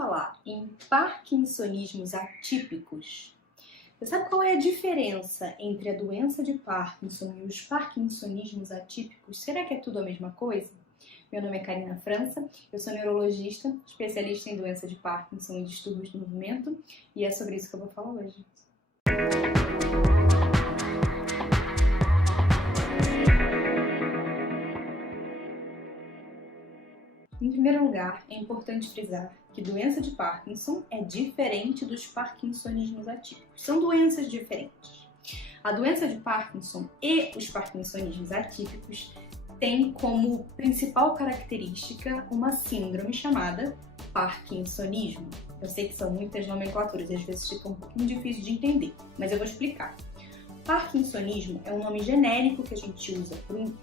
falar em parkinsonismos atípicos, você sabe qual é a diferença entre a doença de Parkinson e os parkinsonismos atípicos? Será que é tudo a mesma coisa? Meu nome é Karina França, eu sou neurologista, especialista em doença de Parkinson e distúrbios do movimento, e é sobre isso que eu vou falar hoje. Em primeiro lugar, é importante frisar que doença de Parkinson é diferente dos parkinsonismos atípicos. São doenças diferentes. A doença de Parkinson e os parkinsonismos atípicos têm como principal característica uma síndrome chamada parkinsonismo. Eu sei que são muitas nomenclaturas e às vezes fica um pouquinho difícil de entender, mas eu vou explicar. Parkinsonismo é um nome genérico que a gente usa para um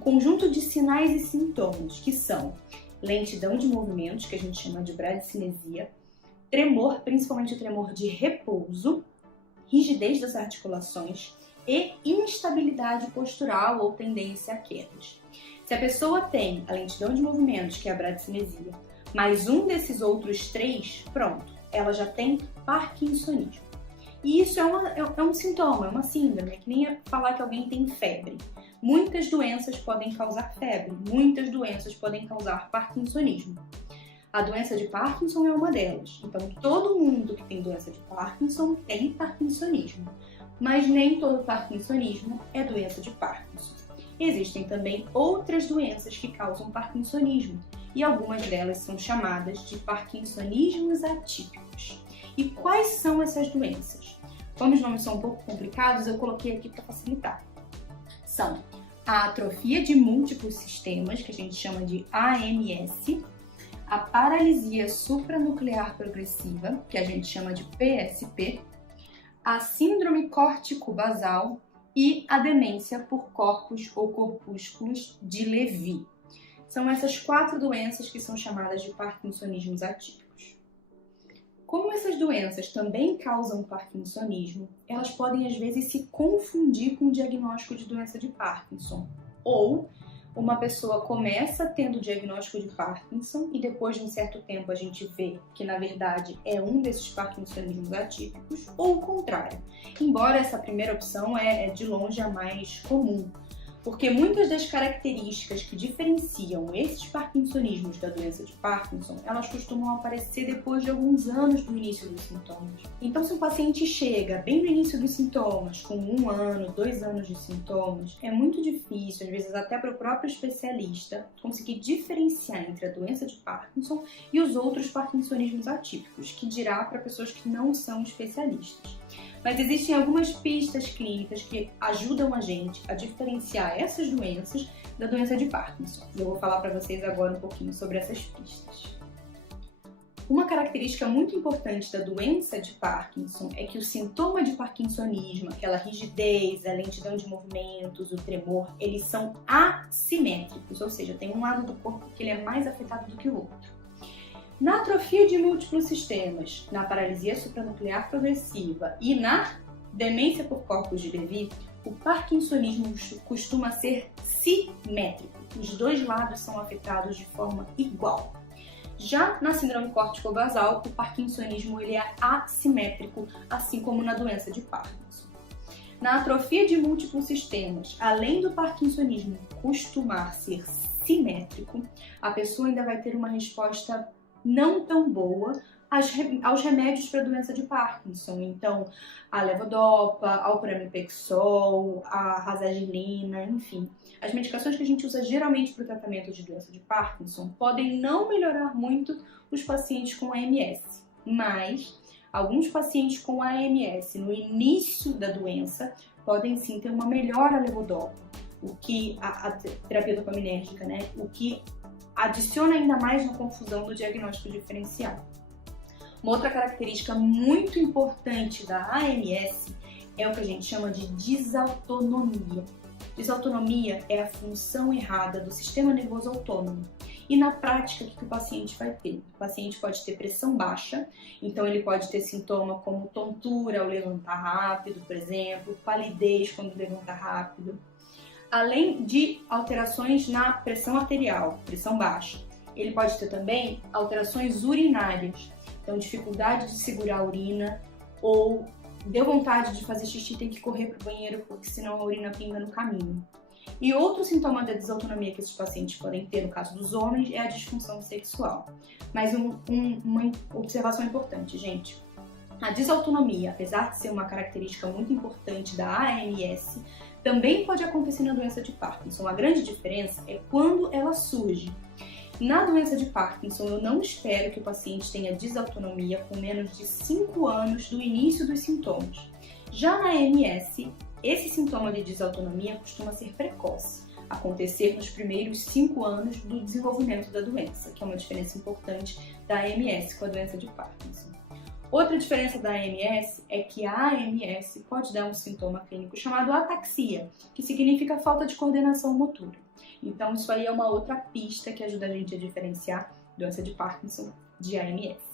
conjunto de sinais e sintomas que são lentidão de movimentos, que a gente chama de bradicinesia, tremor, principalmente o tremor de repouso, rigidez das articulações e instabilidade postural ou tendência a quedas. Se a pessoa tem a lentidão de movimentos, que é a bradicinesia, mais um desses outros três, pronto, ela já tem parkinsonismo. E isso é um sintoma, é uma síndrome, é que nem falar que alguém tem febre. Muitas doenças podem causar febre, muitas doenças podem causar parkinsonismo. A doença de Parkinson é uma delas. Então, todo mundo que tem doença de Parkinson tem parkinsonismo. Mas nem todo parkinsonismo é doença de Parkinson. Existem também outras doenças que causam parkinsonismo, e algumas delas são chamadas de parkinsonismos atípicos. E quais são essas doenças? Como os nomes são um pouco complicados, eu coloquei aqui para facilitar. São a atrofia de múltiplos sistemas, que a gente chama de AMS, a paralisia supranuclear progressiva, que a gente chama de PSP, a síndrome córtico-basal e a demência por corpos ou corpúsculos de Lewy. São essas 4 doenças que são chamadas de parkinsonismos atípicos. Como essas doenças também causam parkinsonismo, elas podem às vezes se confundir com o diagnóstico de doença de Parkinson. Ou uma pessoa começa tendo o diagnóstico de Parkinson e depois de um certo tempo a gente vê que na verdade é um desses parkinsonismos atípicos, ou o contrário. Embora essa primeira opção é de longe a mais comum. Porque muitas das características que diferenciam esses parkinsonismos da doença de Parkinson, elas costumam aparecer depois de alguns anos do início dos sintomas. Então, se um paciente chega bem no início dos sintomas, com 1 ano, 2 anos de sintomas, é muito difícil, às vezes até para o próprio especialista, conseguir diferenciar entre a doença de Parkinson e os outros parkinsonismos atípicos, que dirá para pessoas que não são especialistas. Mas existem algumas pistas clínicas que ajudam a gente a diferenciar essas doenças da doença de Parkinson. Eu vou falar para vocês agora um pouquinho sobre essas pistas. Uma característica muito importante da doença de Parkinson é que o sintoma de parkinsonismo, aquela rigidez, a lentidão de movimentos, o tremor, eles são assimétricos, ou seja, tem um lado do corpo que ele é mais afetado do que o outro. Na atrofia de múltiplos sistemas, na paralisia supranuclear progressiva e na demência por corpos de Lewy, o parkinsonismo costuma ser simétrico. Os dois lados são afetados de forma igual. Já na síndrome córtico-basal, o parkinsonismo ele é assimétrico, assim como na doença de Parkinson. Na atrofia de múltiplos sistemas, além do parkinsonismo costumar ser simétrico, a pessoa ainda vai ter uma resposta não tão boa aos remédios para a doença de Parkinson. Então, a levodopa, a pramipexol, a razagilina, enfim. As medicações que a gente usa geralmente para o tratamento de doença de Parkinson podem não melhorar muito os pacientes com AMS, mas alguns pacientes com AMS no início da doença podem sim ter uma melhora levodopa, o que a terapia dopaminérgica, né? O que adiciona ainda mais na confusão do diagnóstico diferencial. Uma outra característica muito importante da AMS é o que a gente chama de desautonomia. Desautonomia é a função errada do sistema nervoso autônomo. E na prática, o que o paciente vai ter? O paciente pode ter pressão baixa, então ele pode ter sintoma como tontura ao levantar rápido, por exemplo, palidez quando levanta rápido. Além de alterações na pressão arterial, pressão baixa, ele pode ter também alterações urinárias. Então, dificuldade de segurar a urina ou deu vontade de fazer xixi, tem que correr para o banheiro porque senão a urina pinga no caminho. E outro sintoma da desautonomia que esses pacientes podem ter, no caso dos homens, é a disfunção sexual. Mas uma observação importante, gente. A desautonomia, apesar de ser uma característica muito importante da AMS, também pode acontecer na doença de Parkinson. A grande diferença é quando ela surge. Na doença de Parkinson, eu não espero que o paciente tenha desautonomia com menos de 5 anos do início dos sintomas. Já na AMS, esse sintoma de desautonomia costuma ser precoce, acontecer nos primeiros 5 anos do desenvolvimento da doença, que é uma diferença importante da AMS com a doença de Parkinson. Outra diferença da AMS é que a AMS pode dar um sintoma clínico chamado ataxia, que significa falta de coordenação motora. Então, isso aí é uma outra pista que ajuda a gente a diferenciar doença de Parkinson de AMS.